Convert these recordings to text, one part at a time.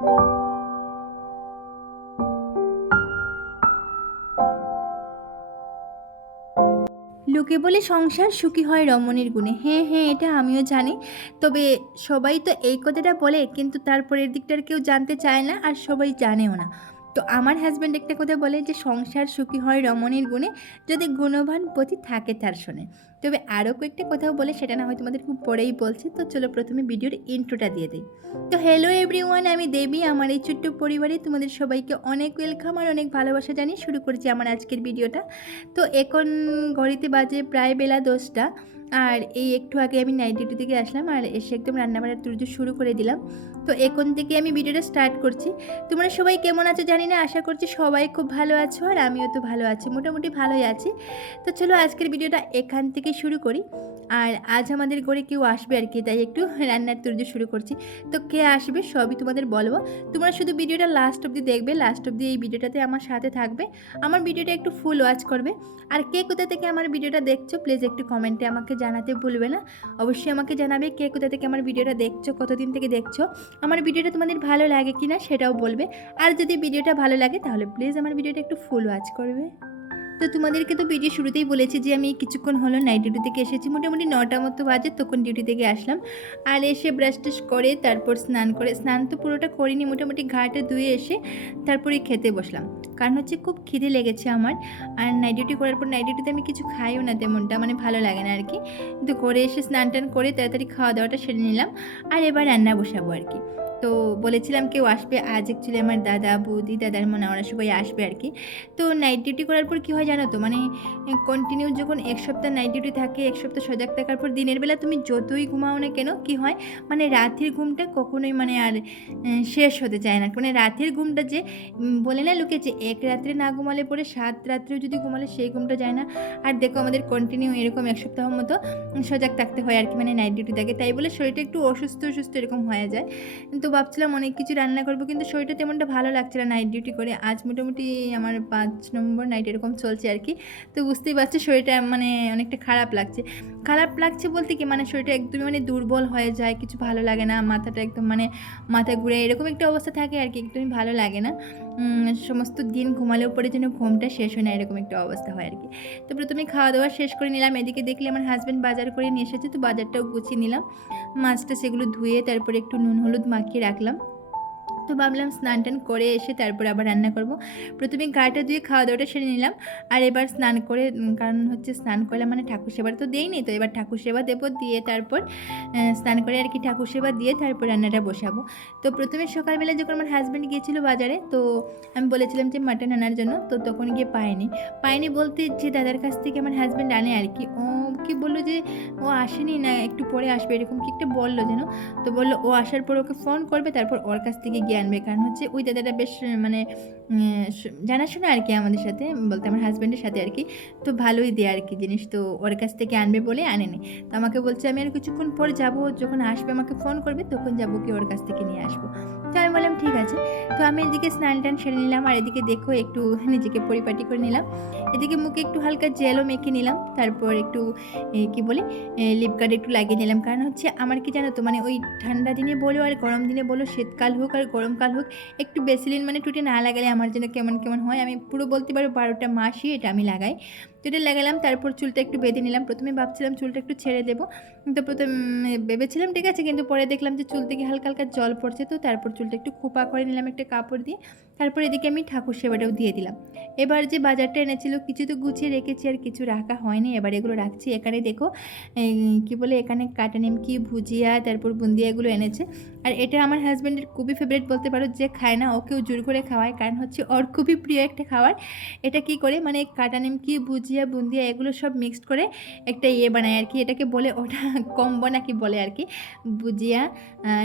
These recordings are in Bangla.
লোকে বলে সংসার সুখী হয় রমণীর গুণে। হ্যাঁ হ্যাঁ এটা আমিও জানি। তবে সবাই তো এই কথাটা বলে, কিন্তু তারপরের দিকটার কেউ জানতে চায় না আর সবাই জানেও না। তো আমার হাজব্যান্ড একটা কথা বলে যে, সংসার সুখী হয় রমণীর গুণে, যদি গুণবান পতি থাকে তার শোনে। তবে আরও কয়েকটা কথাও বলে সেটা না হয় তোমাদের খুব পরেই বলছি। তো চলো প্রথমে ভিডিওর ইন্ট্রোটা দিয়ে দিই। তো হ্যালো এভরিওয়ান আমি দেবী, আমার এই ছোট্ট পরিবারে তোমাদের সবাইকে অনেক ওয়েলকাম আর অনেক ভালোবাসা জানিয়ে শুরু করেছি আমার আজকের ভিডিওটা। তো এখন ঘড়িতে বাজে প্রায় বেলা দশটা, আর এই একটু আগে আমি নাইট ডিউটি থেকে আসলাম আর এসে একদম রান্নাবান্নার তুর্য শুরু করে দিলাম। তো এখন থেকে আমি ভিডিওটা স্টার্ট করছি। তোমরা সবাই কেমন আছো জানি না, আশা করছি সবাই খুব ভালো আছো আর আমিও তো ভালো আছি, মোটামুটি ভালোই আছি। তো চলো আজকের ভিডিওটা এখান থেকে শুরু করি। আর আজ আমাদের ঘরে কেউ আসবে আর কি, তাই একটু রান্নার তুর্য শুরু করছি। তো কে আসবে সবই তোমাদের বলব। তোমরা শুধু ভিডিওটা লাস্ট অবধি দেখবে লাস্ট অবধি এই ভিডিওটাতে আমার সাথে থাকবে। আমার ভিডিওটা একটু ফুল ওয়াচ করবে। আর কে কোথা থেকে আমার ভিডিওটা দেখছ প্লিজ একটু কমেন্টে আমাকে জানাতে ভুলবে না। অবশ্যই আমাকে জানাবে কে কোথা থেকে আমার ভিডিওটা দেখছ, কতদিন থেকে দেখছ। আমার ভিডিওটা তোমাদের ভালো লাগে কি না সেটাও বলবে। আর যদি ভিডিওটা ভালো লাগে তাহলে প্লিজ আমার ভিডিওটা একটু ফুল ওয়াচ করবে। তো তোমাদেরকে তো ভিডিও শুরুতেই বলেছি যে আমি কিছুক্ষণ হলো নাইট ডিউটি থেকে এসেছি। মোটামুটি নটা মতো বাজে, তখন ডিউটি থেকে আসলাম। আর এসে ব্রাশ টাশ করে, তারপর স্নান করে, স্নান তো পুরোটা করিনি, মোটামুটি ঘাটে ধুয়ে এসে তারপরে খেতে বসলাম। কারণ হচ্ছে খুব খিদে লেগেছে আমার। আর নাইট ডিউটি করার পর নাইট ডিউটিতে আমি কিছু খাইও না তেমনটা মানে ভালো লাগে না আর কি তো করে এসে স্নান টান করে তাড়াতাড়ি খাওয়া দাওয়াটা সেরে নিলাম। আর এবার রান্না বসাবো আর কি তো বলেছিলাম কেউ আসবে, আজ অ্যাকচুয়ালি আমার দাদা, বৌদি, দাদার মনে ওরা সবাই আসবে আর কি। তো নাইট ডিউটি করার পর কী হয় জানো তো? মানে কন্টিনিউ যখন এক সপ্তাহ নাইট ডিউটি থাকে, এক সপ্তাহ সজাগ থাকার পর দিনের বেলা তুমি যতই ঘুমাও না কেন, কি হয়? মানে রাতের ঘুমটা কখনোই মানে আর শেষ হতে চায় না। মানে রাতের ঘুমটা যে বলে না লোকে যে, এক রাত্রে না ঘুমালে পরে সাত রাত্রেও যদি ঘুমালে সেই ঘুমটা যায় না। আর দেখো আমাদের কন্টিনিউ এরকম এক সপ্তাহ মতো সজাগ থাকতে হয় আর কি মানে নাইট ডিউটি থাকে। তাই বলে শরীরটা একটু অসুস্থ অসুস্থ এরকম হয়ে যায়। তো ভাবছিলাম অনেক কিছু রান্না করব, কিন্তু শরীরটা তেমনটা ভালো লাগছিল নাইট ডিউটি করে। আজ মোটামুটি আমার পাঁচ নম্বর নাইট এরকম চলছে আর কি। তো বুঝতেই পারছ শরীরটা মানে অনেকটা খারাপ লাগছে। খারাপ লাগছে বলতে কি মানে শরীরটা একদমই মানে দুর্বল হয়ে যায়, কিছু ভালো লাগে না, মাথাটা একদম মানে মাথা ঘুরে এরকম একটা অবস্থা থাকে আর কি, একদমই ভালো লাগে না। সমস্ত দিন ঘুমালেও পরে যেন ঘুমটা শেষ হয় না, এরকম একটা অবস্থা হয় আর কি তো প্রথমে খাওয়া দাওয়া শেষ করে নিলাম, এদিকে দেখলে আমার হাজব্যান্ড বাজার করে নিয়ে এসেছে, তো বাজারটাও গুছিয়ে নিলাম। মাছটা সেগুলো ধুয়ে তারপরে একটু নুন, হলুদ মাখিয়ে রাখলাম। তো ভাবলাম স্নান টান করে এসে তারপরে আবার রান্না করব। প্রথমে গাটা ধুয়ে খাওয়া দাওয়াটা সেরে নিলাম। আর এবার স্নান করে কারণ হচ্ছে স্নান করলে মানে ঠাকুর সেবার তো দেইনি, তো এবার ঠাকুর সেবা দেবো দিয়ে তারপর স্নান করে আর কি ঠাকুর সেবা দিয়ে তারপর রান্নাটা বসাবো। তো প্রথমে সকালবেলা যখন আমার হাজব্যান্ড গিয়েছিল বাজারে, তো আমি বলেছিলাম যে মাটন আনার জন্য, তো তখন গিয়ে পাইনি। পাইনি বলতে যে দাদার কাছ থেকে আমার হাজব্যান্ড আনে আর কি। ও কি বলল যে ও আসেনি না, একটু পরে আসবে, এরকম কি একটা বলল যেন। তো বলল ও আসার পর ওকে ফোন করবে, তারপর ওর কাছ থেকে গিয়ে আনবে কারণ হচ্ছে ওই দাদাটা বেশ মানে জানাশোনা আর কি আমাদের সাথে, বলতে আমার হাজব্যান্ডের সাথে আর কি তো ভালোই দেয় আর কি জিনিস, তো ওর কাছ থেকে আনবে বলে আনেনি। তো আমাকে বলছে, আমি আর কিছুক্ষণ পর যাব, যখন আসবে আমাকে ফোন করবে, তখন যাব কি ওর কাছ থেকে নিয়ে আসব? তো আমি বললাম, ঠিক আছে। তো আমি এদিকে স্নান টান সেরে নিলাম আর এদিকে দেখো একটু নিজেকে পরিপাটি করে নিলাম। এদিকে মুখে একটু হালকা জেলও মেখে নিলাম। তারপর একটু কি বলি লিপ গার্ড একটু লাগিয়ে নিলাম। কারণ হচ্ছে আমার কি জানো তো মানে ওই ঠান্ডা দিনে বলো আর গরম দিনে বলো, শীতকাল হোক আর গরমকাল হোক, একটু বেসিলিন মানে টুটে না লাগালে আমার যেন কেমন কেমন হয়, আমি পুরো বলতে পারো বারোটা মাসই এটা আমি লাগাই। এটা লাগালাম, তারপর চুলটা একটু বেঁধে নিলাম। প্রথমে ভাবছিলাম চুলটা একটু ছেড়ে দেবো। তো প্রথমে ভেবেছিলাম ঠিক আছে, কিন্তু পরে দেখলাম যে চুল থেকে হালকা হালকা জল পড়ছে, তো তারপর চুলটা একটু খোপা করে নিলাম একটা কাপড় দিয়ে। তারপর এদিকে আমি ঠাকুর সেবাটাও দিয়ে দিলাম। এবার যে বাজারটা এনেছিল, কিছু তো গুছিয়ে রেখেছি আর কিছু রাখা হয়নি। এবার এগুলো রাখছি। এখানে দেখো কি বলে, এখানে কাটা নিমকি, ভুজিয়া, তারপর বুন্দিয়া এগুলো এনেছে। আর এটা আমার হাজব্যান্ডের খুবই ফেভারিট বলতে পারো, যে খায় না, ওকেও জোর করে খাওয়ায়। কারণ হচ্ছে ওর খুবই প্রিয় একটা খাবার। এটা কি করে মানে কাটা নিমকি, ভুজিয়া, বুন্দিয়া এগুলো সব মিক্সড করে একটা ইয়ে বানায় আর কি। এটাকে বলে ওটা কম্বো নাকি বলে আর কি। ভুজিয়া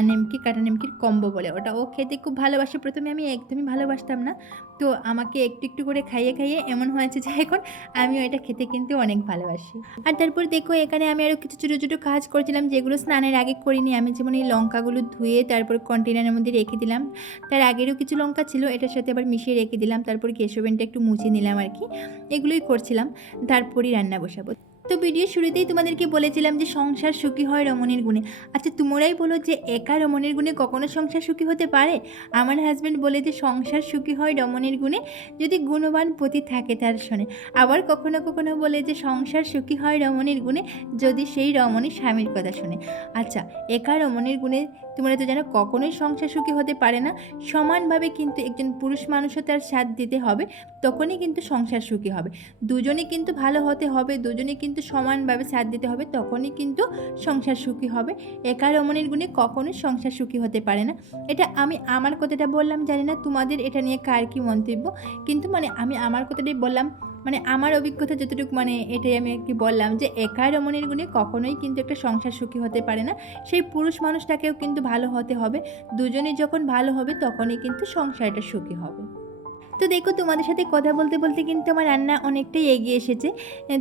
নিমকি, কাটা নিমকির কম্বো বলে। ওটা ও খেতে খুব ভালোবাসে। প্রথমে আমি একদমই ভালোবাসতাম না। তো আমাকে একটু একটু করে খাইয়ে খাইয়ে এমন হয়েছে যে এখন আমিও এটা খেতে কিন্তু অনেক ভালোবাসি। আর তারপর দেখো এখানে আমি আরও কিছু ছোটো ছোটো কাজ করছিলাম যেগুলো স্নানের আগে করিনি। আমি যেমন এই লঙ্কাগুলো ধুয়ে তারপর কন্টেনারের মধ্যে রেখে দিলাম। তার আগেরও কিছু লঙ্কা ছিল, এটার সাথে আবার মিশিয়ে রেখে দিলাম। তারপর কেশবেনটা একটু মুছে নিলাম আর কি। এগুলোই করছিলাম। তারপরই রান্না বসাবো। তো ভিডিও শুরুতেই তোমাদেরকে বলেছিলাম যে সংসার সুখী হয় রমণীর গুণে। আচ্ছা তোমরাই বলো যে একা রমণীর গুণে কখনো সংসার সুখী হতে পারে? আমার হাজব্যান্ড বলে যে সংসার সুখী হয় রমণীর গুণে যদি গুণবান পতি থাকে তার শোনে। আবার কখনো কখনো বলে যে সংসার সুখী হয় রমণীর গুণে যদি সেই রমণী স্বামীর কথা শোনে। আচ্ছা একা রমণীর গুণে তোমরা তো জানো কখনোই সংসার সুখী হতে পারে না। সমানভাবে কিন্তু একজন পুরুষ মানুষও তার সাথ দিতে হবে, তখনই কিন্তু সংসার সুখী হবে। দুজনে কিন্তু ভালো হতে হবে দুজনে কিন্তু সমানভাবে সাথ দিতে হবে, তখনই কিন্তু সংসার সুখী হবে। একা রমণীর গুণে কখনোই সংসার সুখী হতে পারে না। এটা আমি আমার কথাটা বললাম, জানি না তোমাদের এটা নিয়ে কার কী মন্তব্য, কিন্তু মানে আমি আমার কথাটাই বললাম মানে আমার অভিজ্ঞতা যতটুকু মানে এটাই আমি কি বললাম যে একা রমণের গুণে কখনোই কিন্তু একটা সংসার সুখী হতে পারে না। সেই পুরুষ মানুষটাকেও কিন্তু ভালো হতে হবে দুজনে যখন ভালো হবে তখনই কিন্তু সংসারটা সুখী হবে। তো দেখো তোমাদের সাথে কথা বলতে বলতে কিন্তু আমার রান্না অনেকটাই এগিয়ে এসেছে।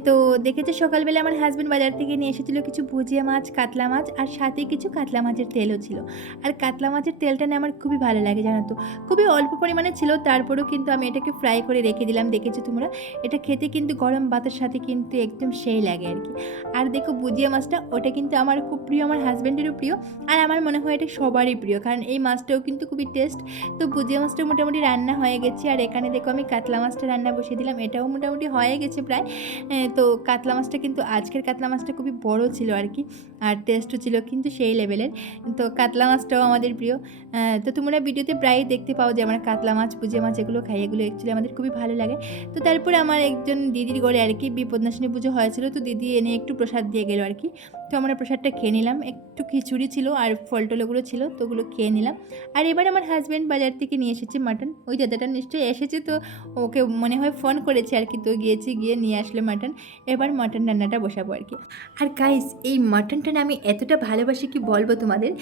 তো দেখেছ সকালবেলা আমার হাজব্যান্ড বাজার থেকে নিয়ে এসেছিল কিছু ভুজিয়া মাছ, কাতলা মাছ, আর সাথে কিছু কাতলা মাছের তেলও ছিল। আর কাতলা মাছের তেলটা না আমার খুবই ভালো লাগে, জানো তো। খুবই অল্প পরিমাণে ছিল, তারপরেও কিন্তু আমি এটাকে ফ্রাই করে রেখে দিলাম, দেখেছ তোমরা? এটা খেতে কিন্তু গরম ভাতের সাথে কিন্তু একদম সেই লাগে আর কি। আর দেখো ভুজিয়া মাছটা, ওটা কিন্তু আমার খুব প্রিয়, আমার হাজব্যান্ডেরও প্রিয়, আর আমার মনে হয় এটা সবারই প্রিয়, কারণ এই মাছটাও কিন্তু খুবই টেস্ট তো ভুজিয়া মাছটা মোটামুটি রান্না হয়ে গেছে, আর এখানে দেখো আমি কাতলা মাছটা রান্না বসিয়ে দিলাম। এটাও মোটামুটি হয়ে গেছে প্রায়। তো কাতলা মাছটা কিন্তু আজকের কাতলা মাছটা খুবই বড় ছিল আর কি, আর টেস্টও ছিল কিন্তু সেই লেভেলের তো কাতলা মাছটাও আমাদের প্রিয়। তো তোমরা ভিডিওতে প্রায় দেখতে পাও যে আমরা কাতলা মাছ, পুজে মাছ এগুলো খাই, এগুলো অ্যাকচুয়ালি আমাদের খুবই ভালো লাগে। তো তারপরে আমার একজন দিদির ঘরে আর কি বিপদনাশিনী পুজো হয়েছিল, তো দিদি এনে একটু প্রসাদ দিয়ে গেলো আর কি। তো আমরা প্রসাদটা খেয়ে নিলাম। একটু খিচুড়ি ছিল আর ফল টলগুলো ছিল, তো ওগুলো খেয়ে নিলাম। আর এবার আমার হাজব্যান্ড বাজার থেকে নিয়ে এসেছে মাটন ওই দাদাটা নিশ্চয়ই এসেছে তো ওকে মনে হয় ফোন করেছে আর কি। তো গিয়েছি, গিয়ে নিয়ে আসলে মাটন এবার মাটন রান্নাটা বসাবো আর কি। আর গাইস এই মাটনটা আমি এতটা ভালোবাসি কি বলব তোমাদের?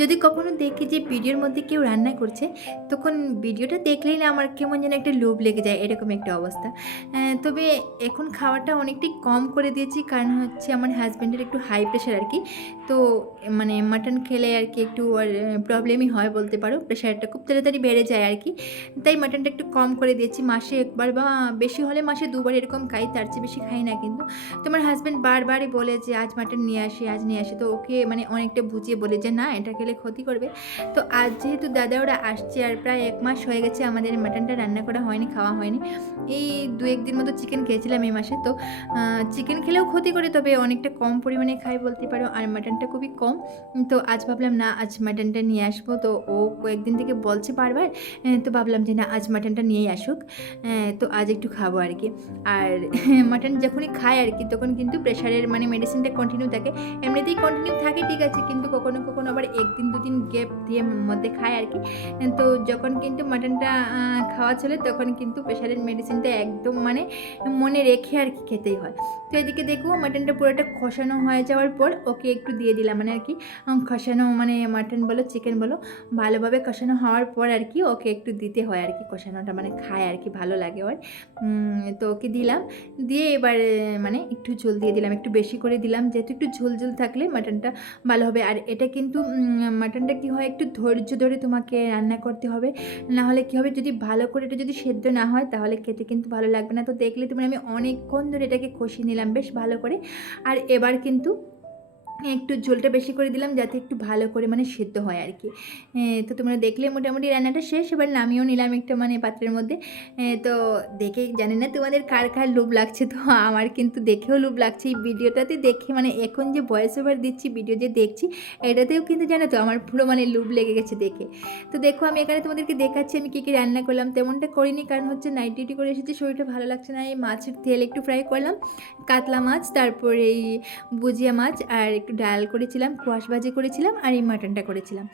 যদি কখনো দেখি যে ভিডিওর মধ্যে কেউ রান্না করছে, তখন ভিডিওটা দেখলেই না আমার কেমন যেন একটা লোভ লেগে যায়, এরকম একটা অবস্থা। তবে এখন খাওয়াটা অনেকটাই কম করে দিয়েছি, কারণ হচ্ছে আমার হাজব্যান্ডের একটু হাই প্রেশার আর কি। তো মানে মাটন খেলে আর কি একটু প্রবলেমই হয় বলতে পারো। প্রেশারটা খুব তাড়াতাড়ি বেড়ে যায় আর কি। তাই মাটনটা একটু কম করে দিয়েছি। মাসে একবার বা বেশি হলে মাসে দুবার এরকম খাই, তার চেয়ে বেশি খাই না কিন্তু। তোমার হাজব্যান্ড বারবারই বলে যে, আজ মাটন নিয়ে আসি, আজ নিয়ে আসি। তো ওকে মানে অনেকটা বুঝিয়ে বলে যে, না, এটা খেলে ক্ষতি করবে। তো আজ যেহেতু দাদা ওরা আসছে আর প্রায় এক মাস হয়ে গেছে আমাদের মাটনটা রান্না করা হয়নি, খাওয়া হয়নি। এই দু একদিন মতো চিকেন খেয়েছিলাম এই মাসে। তো চিকেন খেলেও ক্ষতি করে, তবে অনেকটা কম পরিমাণে খাই বলতে পারো, আর মাটনটা খুবই কম। তো আজ ভাবলাম, না, আজ মাটনটা নিয়ে আসব। তো ও কয়েকদিন থেকে বলছে বারবার তো ভাবলাম যে, না, আজ মাটনটা নিয়েই আসুক। তো আজ একটু খাব আর কি আর মাটন যখনই খায় আর কি তখন কিন্তু প্রেশারের মানে মেডিসিনটা কন্টিনিউ থাকে। এমনিতেই কন্টিনিউ থাকে, ঠিক আছে, কিন্তু কখনো কখনো আবার একদিন, দুদিন গ্যাপ দিয়ে মধ্যে খায় আর কি তো যখন কিন্তু মাটনটা খাওয়া চলে, তখন কিন্তু প্রেশারের মেডিসিনটা একদম মানে মনে রেখে আর কি খেতেই হয়। তো এদিকে দেখো মাটনটা পুরোটা খসানো হয়ে যাওয়ার পর ওকে একটু দিয়ে দিলাম মানে আর কি খসানো মানে মাটন বলো চিকেন বলো, ভালোভাবে কষানো হওয়ার পর আর কি ওকে একটু দিতে হয় আর কি কষানোটা মানে খায় আর কি, ভালো লাগে ওর। তো ওকে দিলাম। দিয়ে এবার মানে একটু ঝোল দিয়ে দিলাম। একটু বেশি করে দিলাম, যেহেতু একটু ঝোল ঝোল থাকলে মাটনটা ভালো হবে। আর এটা কিন্তু মাটনটা কি হয়, একটু ধৈর্য ধরে তোমাকে রান্না করতে হবে। না হলে কী হবে, যদি ভালো করে এটা যদি সেদ্ধ না হয়, তাহলে খেতে কিন্তু ভালো লাগবে না। তো দেখলে তুমি, আমি অনেকক্ষণ ধরে এটাকে কষিয়ে নিলাম বেশ ভালো করে। আর এবার কিন্তু একটু ঝোলটা বেশি করে দিলাম যাতে একটু ভালো করে মানে সেদ্ধ হয় আর কি। তো তোমরা দেখলে মোটামুটি রান্নাটা শেষ, এবার নামিয়েও নিলাম একটা মানে পাত্রের মধ্যে। তো দেখে, জানি না তোমাদের কার কার লোভ লাগছে, তো আমার কিন্তু দেখেও লোভ লাগছে এই ভিডিওটাতে দেখে মানে এখন যে ভয়েস ওভার দিচ্ছি ভিডিও যে দেখছি, এটাতেও কিন্তু জানো তো আমার পুরো মানে লোভ লেগে গেছে দেখে। তো দেখো আমি এখানে তোমাদেরকে দেখাচ্ছি, আমি কী কী রান্না করলাম, তেমনটা করিনি, কারণ হচ্ছে নাইট ডিউটি করে এসেছি, শরীরটা ভালো লাগছে না, এই মাছের তেল একটু ফ্রাই করলাম, কাতলা মাছ, তারপরে এই বুজিয়া মাছ, আর ডাল করেছিলাম কোয়াশ ভাজি করেছিলাম আর এই মাটনটা করেছিলাম।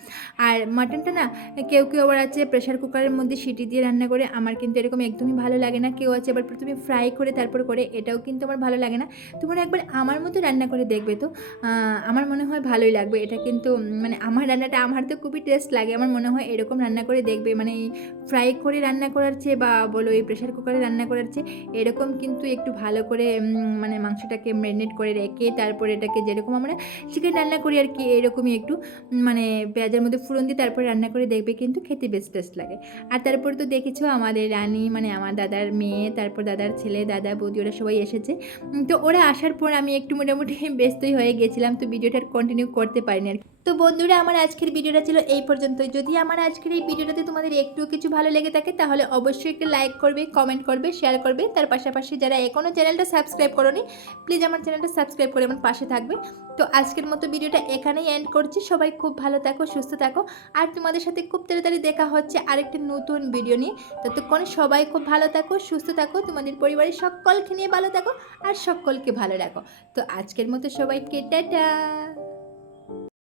আর মাটনটা না, কেউ কেউ আবার আছে প্রেশার কুকারের মধ্যে সিটি দিয়ে রান্না করে, আমার কিন্তু এরকম একদমই ভালো লাগে না। কেউ আছে আবার প্রথমে ফ্রাই করে তারপর করে, এটাও কিন্তু আমার ভালো লাগে না। তোমরা একবার আমার মতো রান্না করে দেখবে তো। আমার মনে হয় ভালোই লাগবে। এটা কিন্তু মানে আমার রান্নাটা, আমার তো খুবই টেস্ট লাগে। আমার মনে হয় এরকম রান্না করে দেখবে। মানে ফ্রাই করে রান্না করার চেয়ে বা বলো এই প্রেশার কুকারে রান্না করার চেয়ে, এরকম কিন্তু একটু ভালো করে মানে মাংসটাকে ম্যারিনেট করে রেখে তারপরে এটাকে যেরকম আমরা চিকেন রান্না করি আর কি, এরকমই একটু মানে পেঁয়াজের মধ্যে ফুরন দিয়ে তারপরে রান্না করে দেখবে কিন্তু খেতে বেশ টেস্ট লাগে আর তারপরে তো দেখেছ আমাদের রানী মানে আমার দাদার মেয়ে, তারপর দাদার ছেলে, দাদা, বৌদি, ওরা সবাই এসেছে তো ওরা আসার পর আমি একটু মোটামুটি ব্যস্তই হয়ে গেছিলাম, তো ভিডিওটা কন্টিনিউ করতে পারিনি আর কি। তো বন্ধুরা, আমার আজকের ভিডিওটা ছিল এই পর্যন্তই। যদি আমার আজকের এই ভিডিওটাতে তোমাদের একটু কিছু ভালো লেগে থাকে, তাহলে অবশ্যই একটা লাইক করবে কমেন্ট করবে শেয়ার করবে। তার পাশাপাশি যারা এখনও চ্যানেলটা সাবস্ক্রাইব করোনি প্লিজ আমার চ্যানেলটা সাবস্ক্রাইব করে আমার পাশে থাকবে। তো আজকের মতো ভিডিওটা এখানেই এন্ড করছি। সবাই খুব ভালো থাকো, সুস্থ থাকো। আর তোমাদের সাথে খুব তাড়াতাড়ি দেখা হচ্ছে আরেকটা নতুন ভিডিও নিয়ে। ততক্ষণে সবাই খুব ভালো থাকো, সুস্থ থাকো। তোমাদের পরিবারের সকলকে নিয়ে ভালো থাকো আর সকলকে ভালো রাখো। তো আজকের মতো সবাইকে, টাটা!